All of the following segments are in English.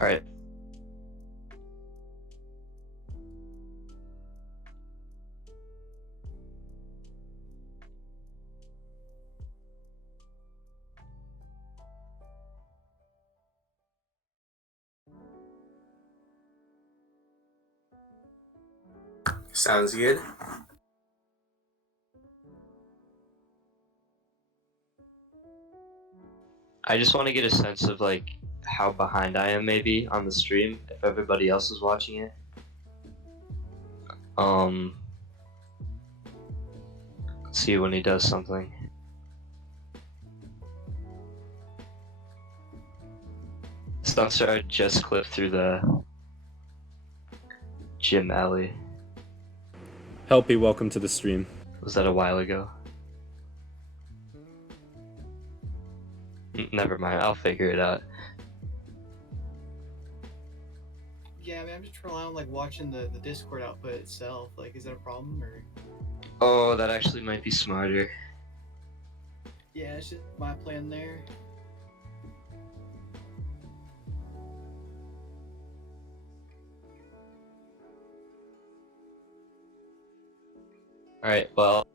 All right. Sounds good. I just want to get a sense of like how behind I am maybe on the stream if everybody else is watching it. Let's see when he does something. SunShard just clipped through the gym alley. Helpy, welcome to the stream. Was that a while ago? Never mind, I'll figure it out. Yeah, I mean, I'm just relying on like watching the Discord output itself. Like, is that a problem or? Oh, that actually might be smarter. Yeah, it's just my plan there. Alright, well,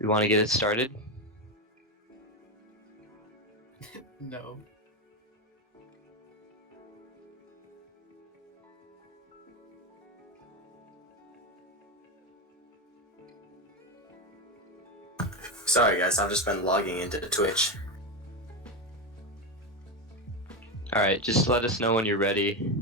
we want to get it started? No. Sorry guys, I've just been logging into Twitch. Alright, just let us know when you're ready.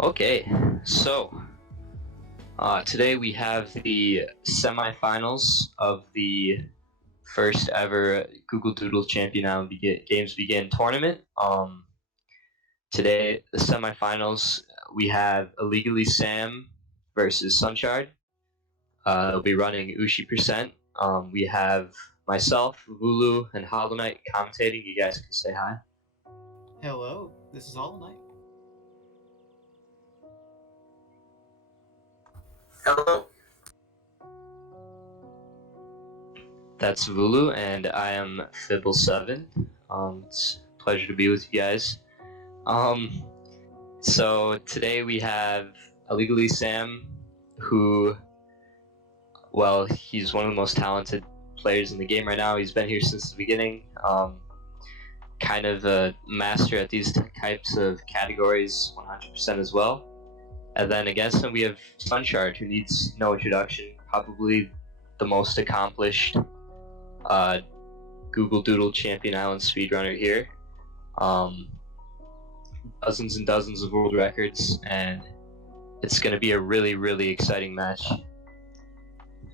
Okay, so today we have the semifinals of the first ever Google Doodle Champion Island Games Begin tournament. Today, the semifinals, we have IllegallySam versus SunShard. They'll be running Ushi percent. We have myself, Voulu, and HoloKnight commentating. You guys can say hi. Hello, this is HoloKnight. Hello. That's Voulu, and I am Fibble7. It's a pleasure to be with you guys. So today we have IllegallySam, who, well, he's one of the most talented players in the game right now. He's been here since the beginning. Kind of a master at these types of categories, 100% as well. And then against him we have SunShard, who needs no introduction, probably the most accomplished Google Doodle Champion Island speedrunner here. Dozens and dozens of world records, and it's going to be a really, really exciting match.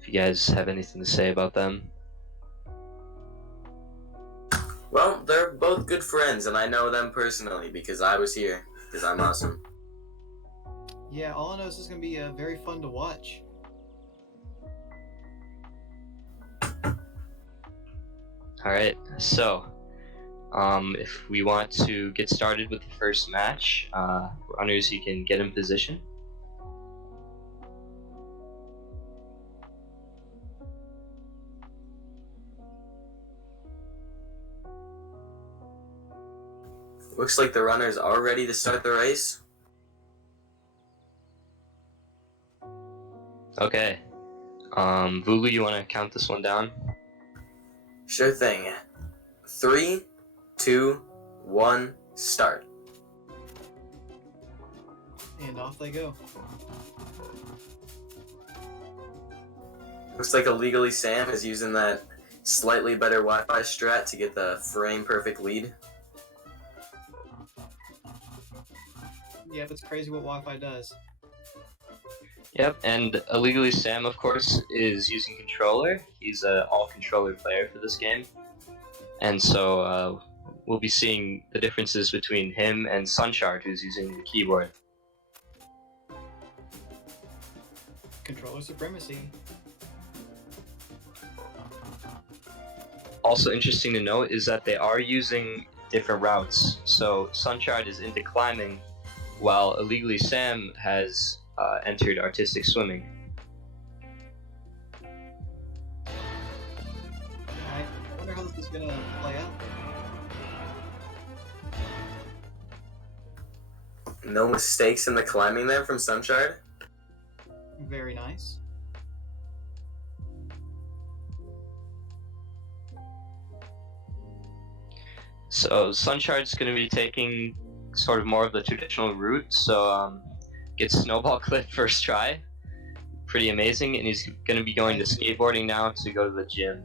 If you guys have anything to say about them. Well, they're both good friends, and I know them personally because I was here, because I'm awesome. Yeah, all I know is this is gonna be very fun to watch. Alright, so if we want to get started with the first match, runners, you can get in position. Looks like the runners are ready to start the race. Okay. Voulu, you want to count this one down? Sure thing. 3, 2, 1, start. And off they go. Looks like Illegally Sam is using that slightly better Wi-Fi strat to get the frame perfect lead. Yeah, it's crazy what Wi-Fi does. Yep, and Illegally Sam, of course, is using controller. He's an all-controller player for this game. And so we'll be seeing the differences between him and SunShard, who's using the keyboard. Controller supremacy. Also interesting to note is that they are using different routes. So SunShard is into climbing, while Illegally Sam has entered artistic swimming. I wonder how this is gonna play out. No mistakes in the climbing there from SunShard. Very nice. So SunShard's going to be taking sort of more of the traditional route. So gets snowball clip first try. Pretty amazing. And he's going to be going to skateboarding now to go to the gym.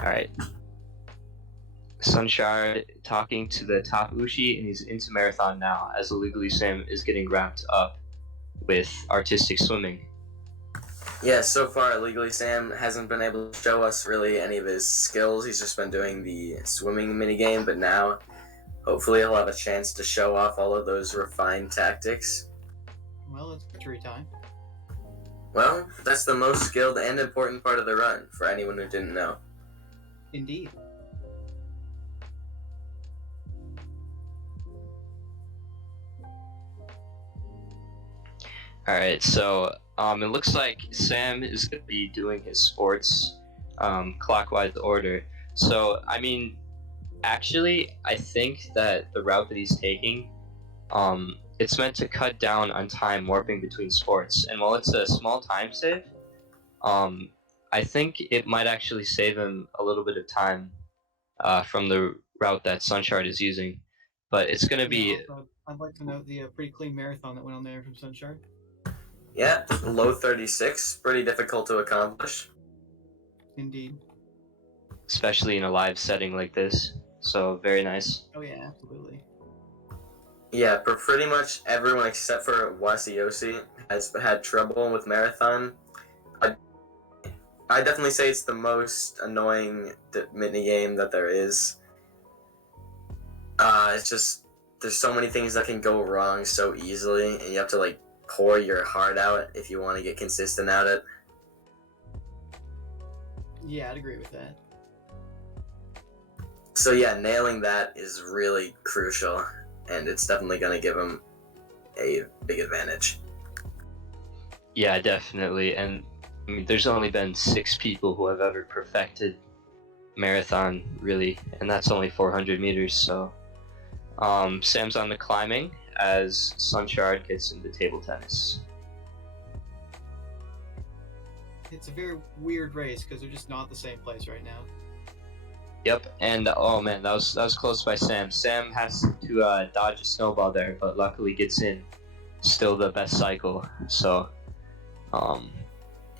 Alright. SunShard talking to the top Ushi, and he's into marathon now, as Illegally Sam is getting wrapped up with artistic swimming. Yeah, so far Illegally Sam hasn't been able to show us really any of his skills. He's just been doing the swimming minigame, but now hopefully he'll have a chance to show off all of those refined tactics. Well, it's victory time. Well, that's the most skilled and important part of the run, for anyone who didn't know. Indeed. Alright, so it looks like Sam is going to be doing his sports clockwise order. So, I mean, actually, I think that the route that he's taking, it's meant to cut down on time warping between sports. And while it's a small time save, I think it might actually save him a little bit of time from the route that SunShard is using. But it's going to be... Yeah, also, I'd like to note the pretty clean marathon that went on there from SunShard. Yeah, low 36, pretty difficult to accomplish. Indeed. especially in a live setting like this. So very nice. Oh yeah, absolutely. Yeah, but pretty much everyone except for Wasioshi has had trouble with Marathon. I definitely say it's the most annoying minigame that there is. It's just, there's so many things that can go wrong so easily, and you have to like pour your heart out if you want to get consistent at it. Yeah, I'd agree with that. So yeah, nailing that is really crucial, and it's definitely going to give him a big advantage. Yeah, definitely. And I mean, there's only been 6 people who have ever perfected marathon, really, and that's only 400 meters. So Sam's on the climbing as SunShard gets into table tennis. It's a very weird race because they're just not the same place right now. Yep, and oh man, that was close by Sam. Sam has to dodge a snowball there, but luckily gets in. Still the best cycle. So,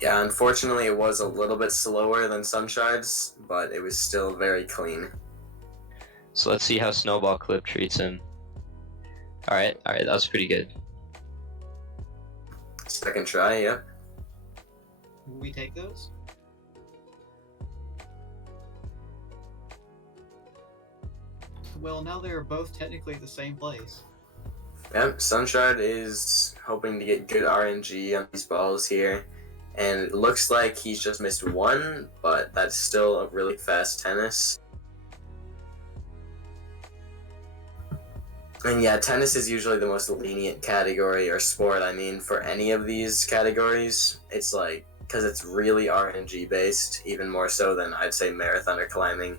Yeah, unfortunately it was a little bit slower than SunShard's, but it was still very clean. so let's see how Snowball Clip treats him. All right, that was pretty good. Second try, yep. Will we take those? Well, now they are both technically at the same place. Yep, SunShard is hoping to get good RNG on these balls here, and it looks like he's just missed one, but that's still a really fast tennis. And yeah, tennis is usually the most lenient category, or sport, I mean, for any of these categories. It's like, because it's really RNG based, even more so than I'd say marathon or climbing.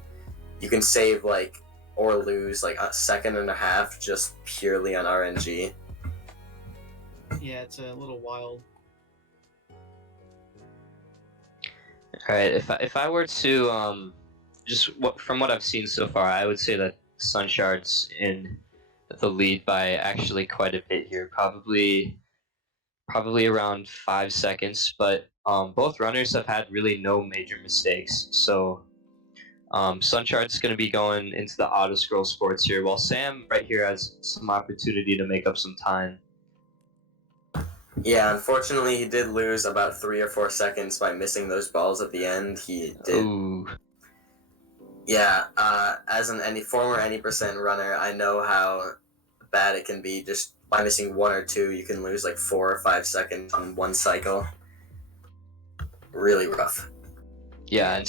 You can save like or lose like a second and a half just purely on RNG. Yeah, it's a little wild. All right, if I were to from what I've seen so far, I would say that SunShard's in the lead by actually quite a bit here, probably around 5 seconds. But both runners have had really no major mistakes, so SunShard's going to be going into the auto scroll sports here, while Sam right here has some opportunity to make up some time. Yeah, unfortunately, he did lose about 3 or 4 seconds by missing those balls at the end. He did. Ooh. Yeah, as any former any percent runner, I know how bad it can be. Just by missing 1 or 2, you can lose like 4 or 5 seconds on one cycle. Really rough. Yeah, and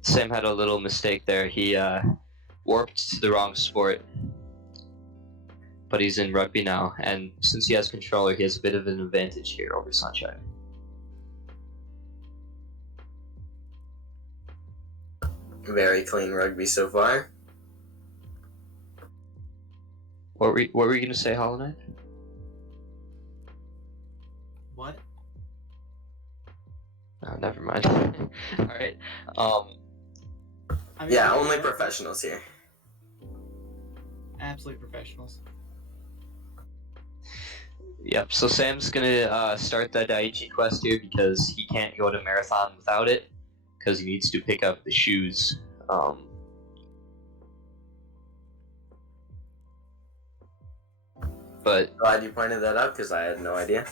Sam had a little mistake there. He warped to the wrong sport, but he's in rugby now, and since he has controller, he has a bit of an advantage here over SunShard. Very clean rugby so far. What were you gonna say, HoloKnight? What? Oh, never mind. All right. I mean, Yeah, only professionals here. Absolute professionals. Yep. So Sam's gonna start the Daiichi quest here because he can't go to marathon without it, because he needs to pick up the shoes. But Glad you pointed that out because I had no idea.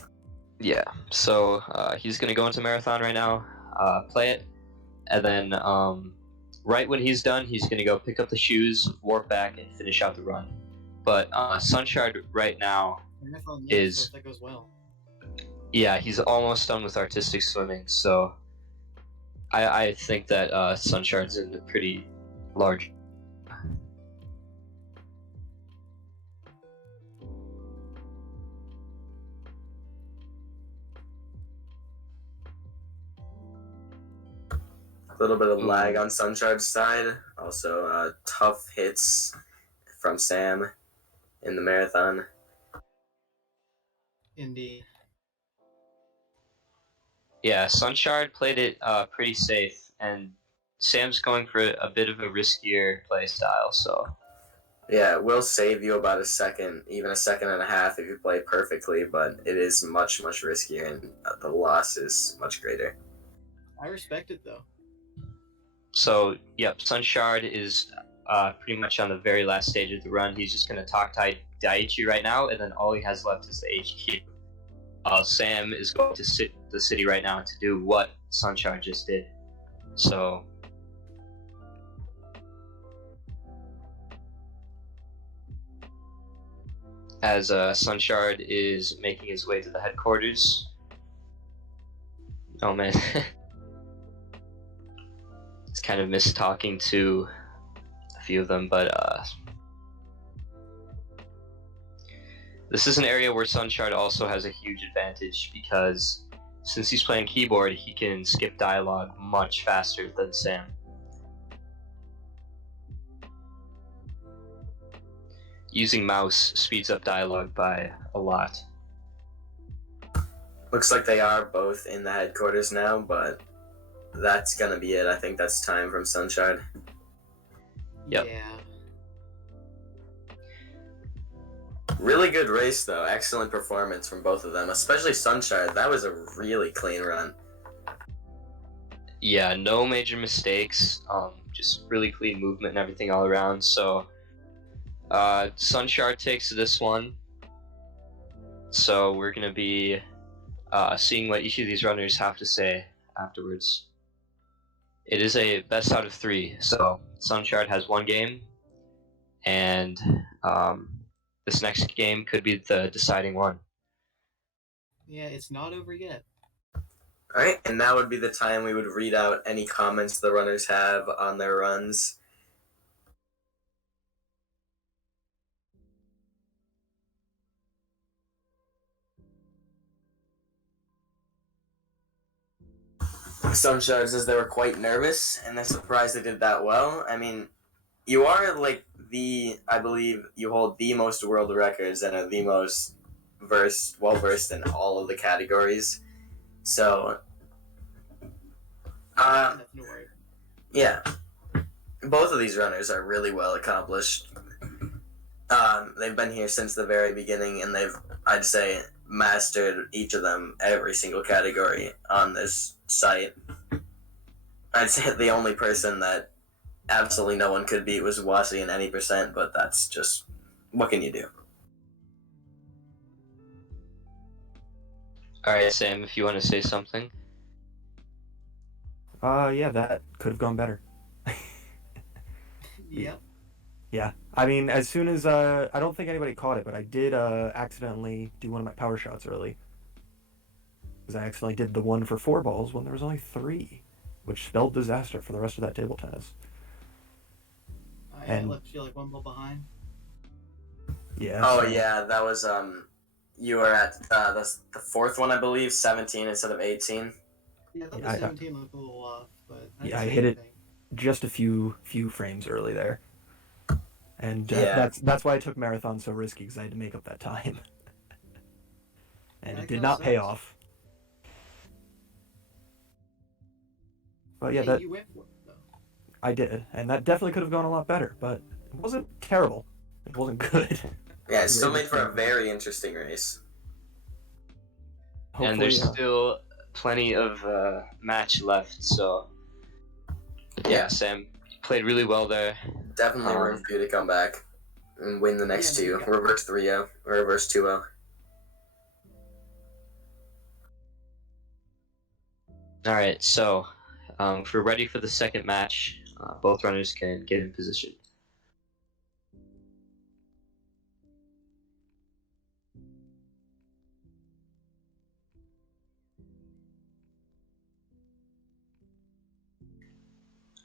yeah, so he's gonna go into marathon right now, play it, and then right when he's done, he's gonna go pick up the shoes, warp back, and finish out the run. But SunShard right now Marathon, is so if that goes well. Yeah, he's almost done with artistic swimming, so I think that SunShard's in a pretty large. A little bit of lag on SunShard's side. Also, tough hits from Sam in the marathon. Indeed. Yeah, SunShard played it pretty safe, and Sam's going for a bit of a riskier play style, so. Yeah, it will save you about a second, even a second and a half if you play perfectly, but it is much, much riskier, and the loss is much greater. I respect it, though. So, yep, SunShard is pretty much on the very last stage of the run. He's just going to talk to Daiichi right now, and then all he has left is the HQ. Sam is going to sit the city right now to do what SunShard just did. So, as SunShard is making his way to the headquarters. Oh man. It's kind of missed talking to a few of them, but this is an area where SunShard also has a huge advantage, because since he's playing keyboard, he can skip dialogue much faster than Sam. Using mouse speeds up dialogue by a lot. Looks like they are both in the headquarters now, but that's gonna be it. I think that's time from SunShard. Yep. Yeah. Really good race, though. Excellent performance from both of them, especially SunShard. That was a really clean run. Yeah, no major mistakes. Just really clean movement and everything all around. So, SunShard takes this one. So we're gonna be seeing what each of these runners have to say afterwards. It is a best out of 3, so SunShard has 1 game, and this next game could be the deciding one. Yeah, it's not over yet. Alright, and that would be the time we would read out any comments the runners have on their runs. SunShard says they were quite nervous, and they're surprised they did that well. I mean, you are like I believe you hold the most world records and are the most well versed in all of the categories. So, Nothing to worry. yeah, both of these runners are really well accomplished. They've been here since the very beginning, and I'd say, mastered each of them every single category on this site. I'd say the only person that absolutely no one could beat was Wasi in any percent, but that's just, what can you do? Alright, Sam, if you want to say something. Yeah, that could have gone better. Yep. Yeah, I mean, as soon as I don't think anybody caught it, but I did accidentally do one of my power shots early. Because I accidentally did the one for 4 balls when there was only 3, which spelled disaster for the rest of that table tennis. I left you like 1 ball behind. Yeah. Oh so- yeah, that was you were at the 4th one, I believe, 17 instead of 18. Yeah, I thought Yeah, the 17 looked a little off, but Yeah, I hit it just a few frames early there, and that's why I took marathon so risky, because I had to make up that time, and Yeah, it did that not kinda pay sucks. off. But yeah, Hey, that you went for it though. I did, and that definitely could have gone a lot better, but it wasn't terrible. It wasn't good. Yeah, it still made for a very interesting race. And there's Hopefully, still plenty of match left, so yeah, Sam played really well there. Definitely room for you to come back and win the next Yeah, there you two. go. Reverse 3-0, reverse 2-0. Alright, so if we're ready for the second match, both runners can get in position.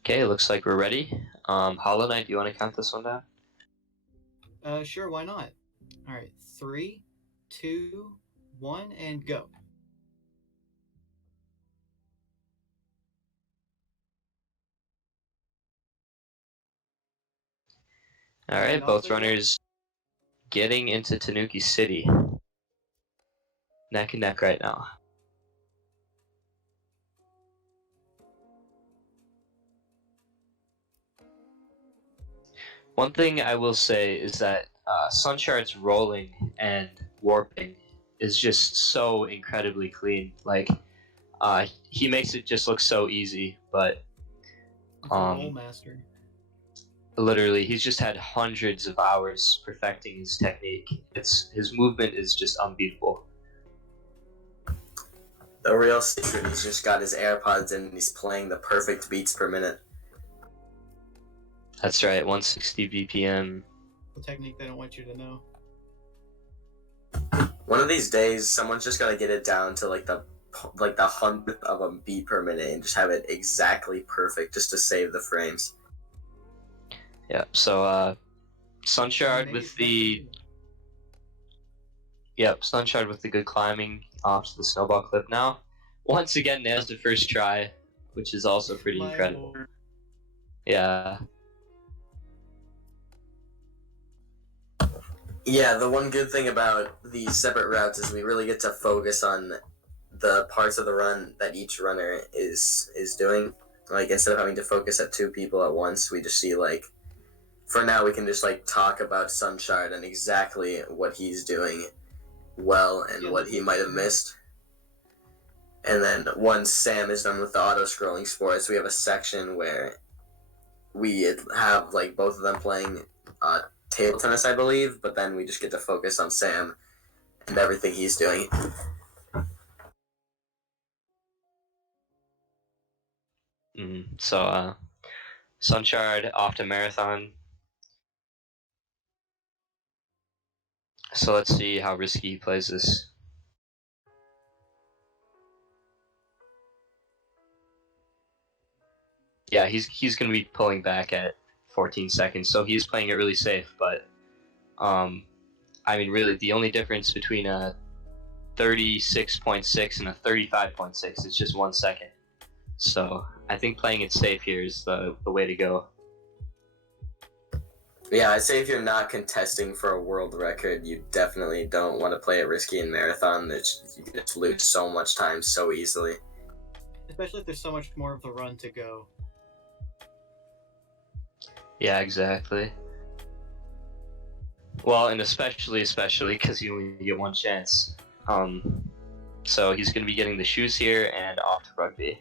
Okay, looks like we're ready. HoloKnight, do you want to count this one down? Sure, why not? All right, 3, 2, 1, and go. Alright, And off both they go. runners getting into Tanuki City. Neck and neck right now. One thing I will say is that SunShard's rolling and warping is just so incredibly clean. Like, he makes it just look so easy, but It's a roll master. literally, he's just had hundreds of hours perfecting his technique. His movement is just unbeatable. The real secret, he's just got his AirPods in and he's playing the perfect beats per minute. That's right, 160 BPM. The technique they don't want you to know. One of these days, someone's just gotta get it down to like the 100th of a beat per minute and just have it exactly perfect just to save the frames. Yeah, so SunShard with the SunShard with the good climbing off to the snowball clip now. Once again nails the first try, which is also pretty My incredible. lord. Yeah. Yeah, the one good thing about these separate routes is we really get to focus on the parts of the run that each runner is doing. Like, instead of having to focus at 2 people at once, we just see, like, for now we can just, like, talk about SunShard and exactly what he's doing well and what he might have missed. And then once Sam is done with the auto-scrolling sports, we have a section where we have, like, both of them playing table tennis, I believe, but then we just get to focus on Sam and everything he's doing. So SunShard off to marathon. So let's see how risky he plays this. Yeah, he's gonna be pulling back at 14 seconds, so he's playing it really safe. But I mean, really, the only difference between a 36.6 and a 35.6 is just 1 second. So I think playing it safe here is the way to go. Yeah, I'd say if you're not contesting for a world record, you definitely don't want to play it risky in marathon. You can just lose so much time so easily. Especially if there's so much more of the run to go. Yeah, exactly. Well, and especially because you only get one chance. So he's going to be getting the shoes here and off to rugby.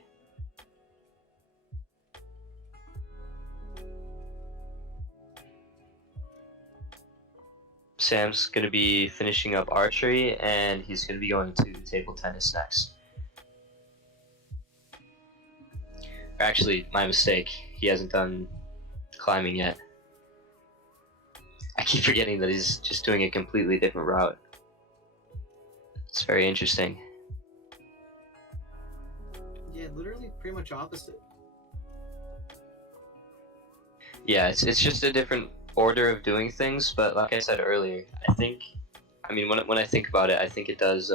Sam's going to be finishing up archery, and he's going to be going to table tennis next. Actually, my mistake. He hasn't done climbing yet. I keep forgetting that he's just doing a completely different route. It's very interesting. Yeah, literally pretty much opposite. Yeah, it's just a different order of doing things, but like I said earlier, when I think about it, I think it does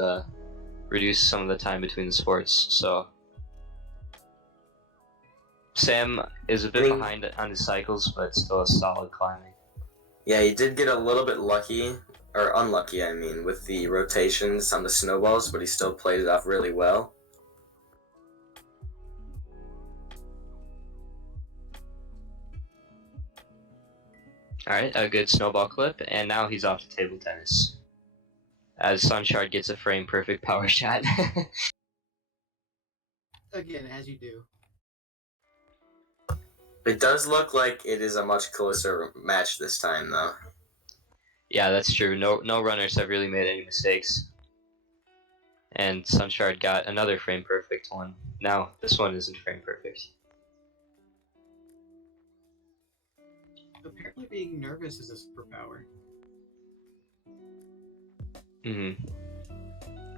reduce some of the time between the sports. So Sam is a bit behind on his cycles, but still a solid climbing. Yeah, he did get a little bit lucky, or unlucky, I mean, with the rotations on the snowballs, but he still played it off really well. Alright, a good snowball clip, and now he's off to table tennis. As SunShard gets a frame perfect power shot. Again, as you do. It does look like it is a much closer match this time, though. Yeah, that's true. No runners have really made any mistakes. And SunShard got another frame perfect one. Now, this one isn't frame perfect. Apparently being nervous is a superpower.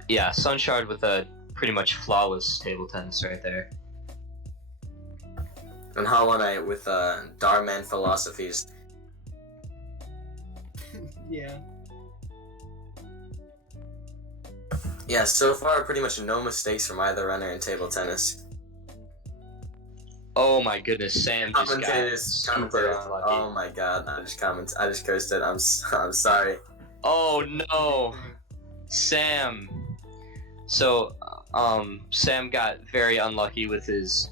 Yeah, SunShard with a pretty much flawless table tennis right there. And HoloKnight with Darman philosophies. Yeah. Yeah, so far pretty much no mistakes from either runner in table tennis. Oh my goodness, Sam just got super unlucky. Oh my god, I just cursed it. I'm sorry. Oh no, Sam. So, Sam got very unlucky with his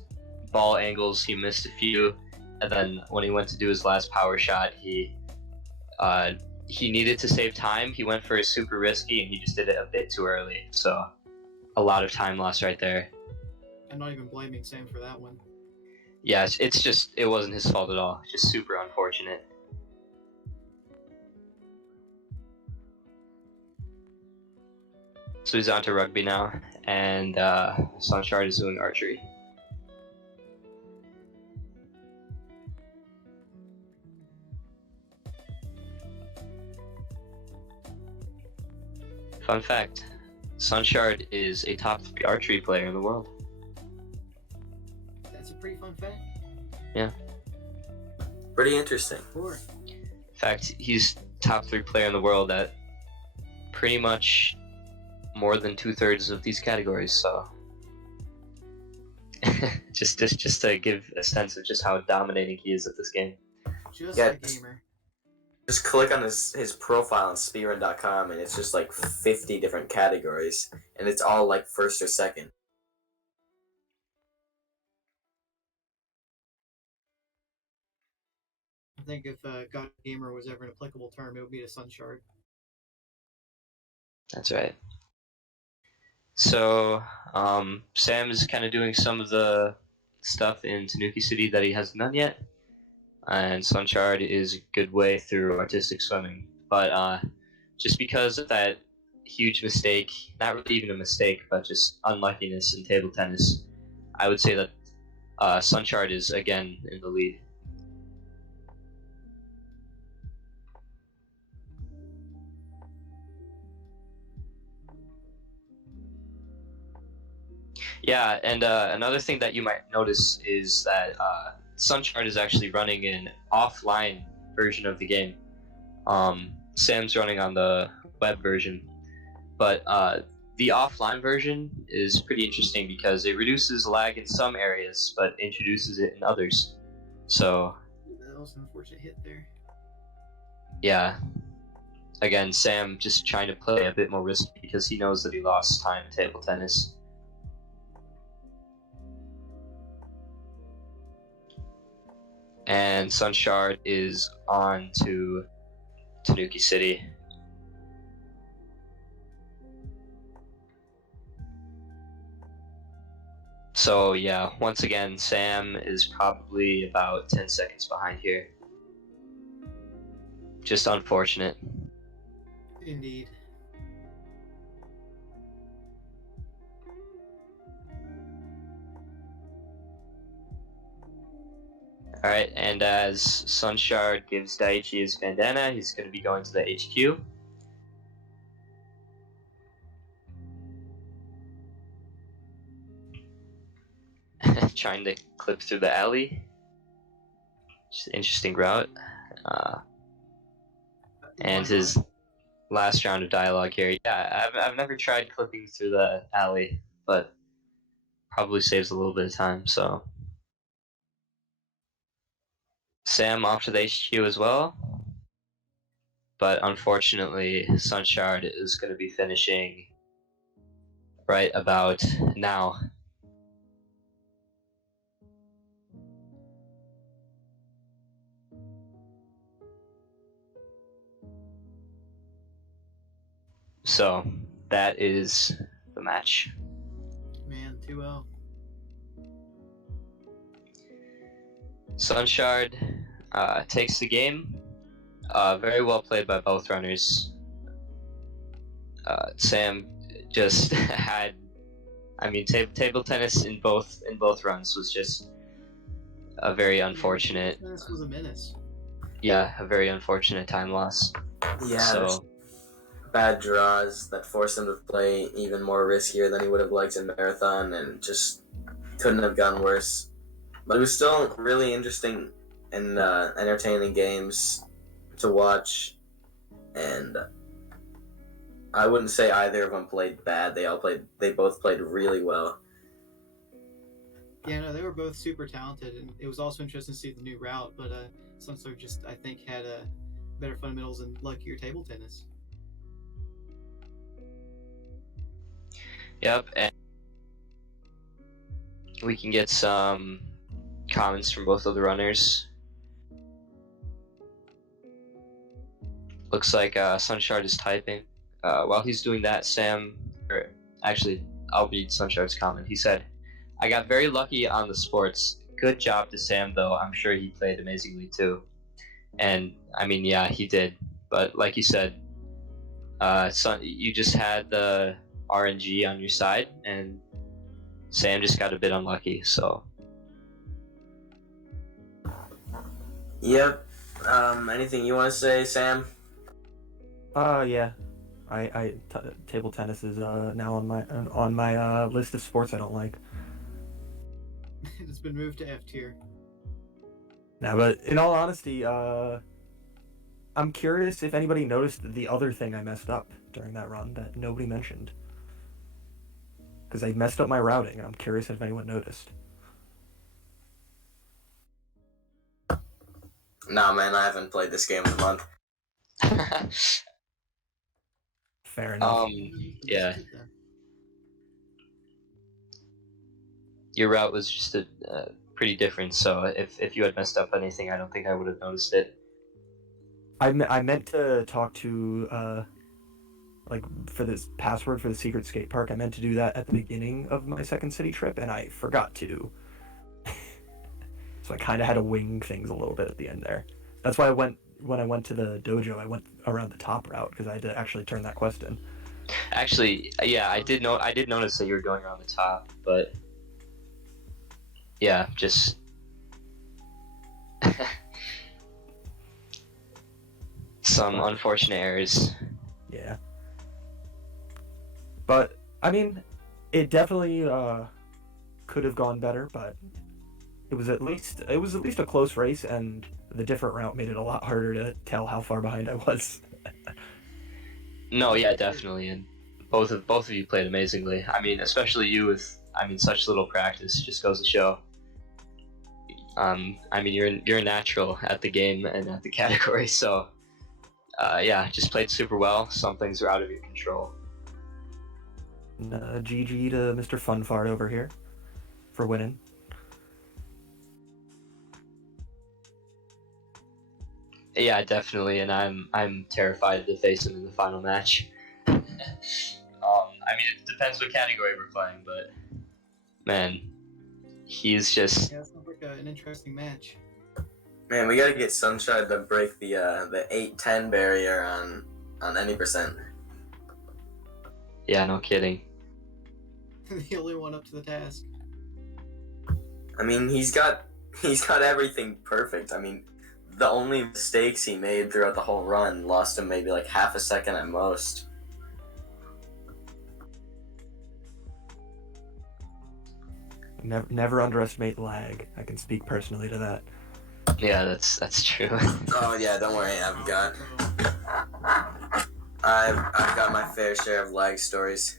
ball angles. He missed a few, and then when he went to do his last power shot, he needed to save time. He went for a super risky, and he just did it a bit too early. So, a lot of time lost right there. I'm not even blaming Sam for that one. Yeah, it's just, it wasn't his fault at all. Just super unfortunate. So he's on to rugby now, and SunShard is doing archery. Fun fact, SunShard is a top 3 archery player in the world. That's a pretty fun fact. Yeah. Pretty interesting. Sure. In fact, he's top 3 player in the world at pretty much more than 2/3 of these categories, so just to give a sense of just how dominating he is at this game. Just Yeah, a gamer. Just click on his profile on speedrun.com and it's just like 50 different categories, and it's all like first or second. I think if God Gamer was ever an applicable term, it would be to SunShard. That's right. So, Sam is kind of doing some of the stuff in Tanuki City that he hasn't done yet, and SunShard is a good way through artistic swimming. But just because of that huge mistake, not really even a mistake, but just unluckiness in table tennis, I would say that SunShard is again in the lead. Yeah, and another thing that you might notice is that SunShard is actually running an offline version of the game. Sam's running on the web version, but the offline version is pretty interesting because it reduces lag in some areas, but introduces it in others. So That was an unfortunate hit there. yeah, again, Sam just trying to play a bit more risky because he knows that he lost time in table tennis. And SunShard is on to Tanuki City. So yeah, once again, Sam is probably about 10 seconds behind here. Just unfortunate. Indeed. Alright, and as SunShard gives Daiichi his bandana, he's going to be going to the HQ. Trying to clip through the alley. Just an interesting route. And his last round of dialogue here. Yeah, I've never tried clipping through the alley, but probably saves a little bit of time, so. Sam off to the HQ as well. But unfortunately, SunShard is going to be finishing right about now. So that is the match. Man, 2-0. SunShard takes the game. Very well played by both runners. Sam just had, table tennis in both runs was just a very unfortunate. This was a menace. Yeah, a very unfortunate time loss. Yeah, So bad draws that forced him to play even more riskier than he would have liked in Marathon, and just couldn't have gone worse. But it was still really interesting and entertaining games to watch, and I wouldn't say either of them played bad. They both played really well. Yeah, no, they were both super talented, and it was also interesting to see the new route, but SunShard just, I think, had better fundamentals and luckier table tennis. yep, and we can get some comments from both of the runners. Looks like SunShard is typing. While he's doing that, actually, I'll read SunShard's comment. He said, "I got very lucky on the sports. Good job to Sam, though. I'm sure he played amazingly too." And yeah, he did. But like you said, you just had the RNG on your side, and Sam just got a bit unlucky. So. Yep. Anything you want to say, Sam? Yeah. Table tennis is now on my list of sports I don't like. It's been moved to F tier. Now, but in all honesty, I'm curious if anybody noticed the other thing I messed up during that run that nobody mentioned. Because I messed up my routing, and I'm curious if anyone noticed. Nah, man, I haven't played this game in a month. Fair enough. Yeah. Your route was just pretty different, so if you had messed up anything, I don't think I would have noticed it. I meant to talk to, for this password for the secret skate park, I meant to do that at the beginning of my second city trip, and I forgot to. So I kind of had to wing things a little bit at the end there. That's why when I went to the dojo, I went around the top route, because I had to actually turn that quest in. Actually, yeah, I did notice that you were going around the top, but yeah, just some unfortunate errors. Yeah. But it definitely could have gone better, but it was at least a close race, and the different route made it a lot harder to tell how far behind I was. No, yeah, definitely, and both of you played amazingly. Especially you with such little practice, just goes to show. You're a natural at the game and at the category, so yeah, just played super well. Some things are out of your control. And, GG to Mr. Funfart over here for winning. Yeah, definitely, and I'm terrified to face him in the final match. I mean, it depends what category we're playing, but man, he's just Yeah, it sounds like an interesting match. Man, we gotta get SunShard to break the 8-10 barrier on any percent. yeah, no kidding. The only one up to the task. I mean, he's got everything perfect. I mean, the only mistakes he made throughout the whole run lost him maybe like half a second at most. Never underestimate lag. I can speak personally to that. Yeah, that's true. Oh yeah, don't worry, I've got my fair share of lag stories.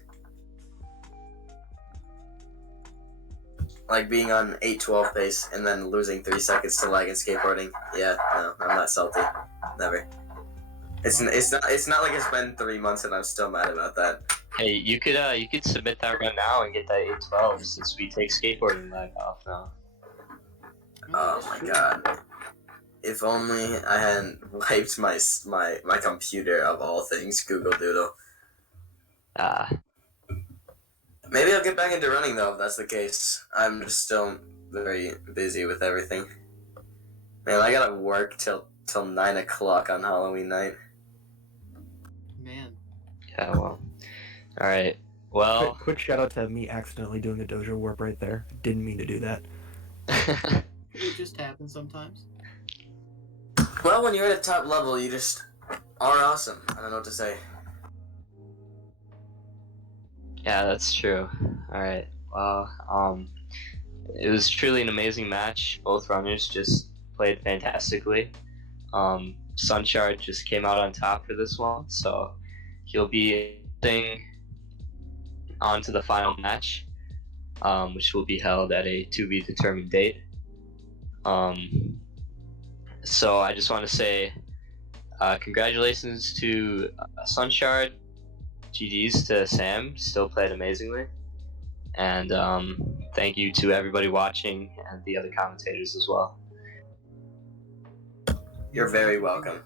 Like being on 8:12 pace and then losing 3 seconds to lag in skateboarding. Yeah, no, I'm not salty. Never. It's not like it's been 3 months and I'm still mad about that. Hey, you could submit that run now and get that 812 since we take skateboarding lag off now. Oh my god. If only I hadn't wiped my computer of all things Google Doodle. Maybe I'll get back into running though if that's the case. I'm just still very busy with everything. Man, I gotta work till 9 o'clock on Halloween night. Man. Yeah, well. Alright. Well, Quick shout out to me accidentally doing a dojo warp right there. Didn't mean to do that. It just happens sometimes. Well, when you're at a top level, you just are awesome. I don't know what to say. yeah, that's true. Alright. Well, it was truly an amazing match. Both runners just played fantastically. SunShard just came out on top for this one, so he'll be on to the final match, which will be held at a to be determined date. So I just want to say congratulations to SunShard, GGs to Sam, still played amazingly, and thank you to everybody watching and the other commentators as well. You're very welcome.